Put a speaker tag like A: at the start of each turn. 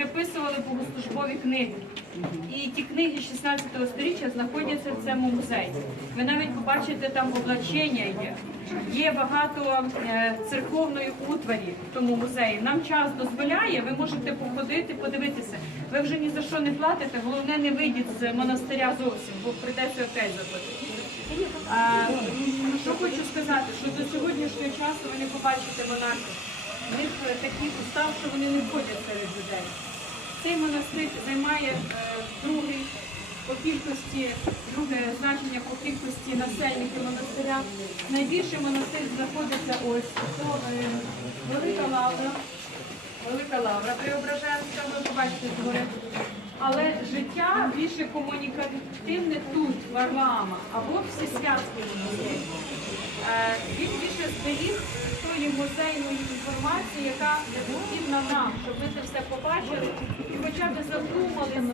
A: переписували богослужбові книги. І ті книги 16 століття знаходяться в цьому музеї. Ви навіть побачите там облачення є. Є багато е, церковної утварі в тому музеї. Нам час дозволяє, ви можете походити, подивитися. Ви вже ні за що не платите, головне не вийдіть з монастиря зовсім, бо прийдеться опять заплатити. Що хочу сказати, що до сьогоднішнього часу ви не побачите монахів. У них такий устав, що вони не ходять серед людей. Цей монастир займає е, другий по кількості, друге значення по кількості насельників монастиря. Найбільший монастир знаходиться ось то е, Велика Лавра. Велика Лавра Преображенська, ви побачите згори. Але життя більше комунікативне тут, в Варлаама, або в Всесвятській монастирі. Е, Він більше зберіг тої музейної інформації, яка необхідна нам, щоб ми це все побачили хоча б задумали.